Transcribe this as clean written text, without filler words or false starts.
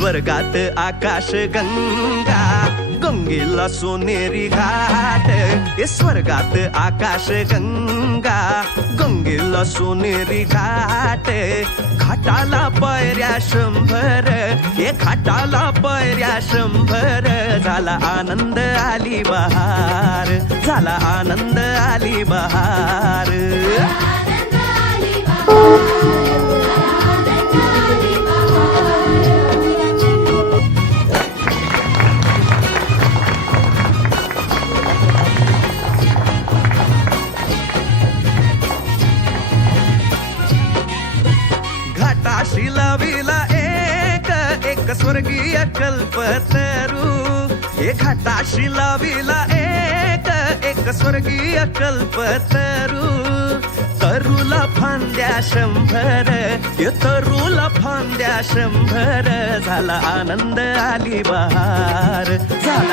स्वर्गात आकाश गंगा, गंगेला सोनेरी घाट. हे स्वर्गात आकाश गंगा, गंगेला सोनेरी घाट. घाटाला पायऱ्या 100, हे घाटाला पायऱ्या 100. झाला आनंद आली बहार, झाला आनंद आली बहार. घाटाशी लाविला एक स्वर्गीय कल्पतरू. हे घाटाशी लाविला एक स्वर्गीय कल्पतरू. तरूला फांद्या 100, हे तरूला फांद्या 100. झाला आनंद आली बहार, झाला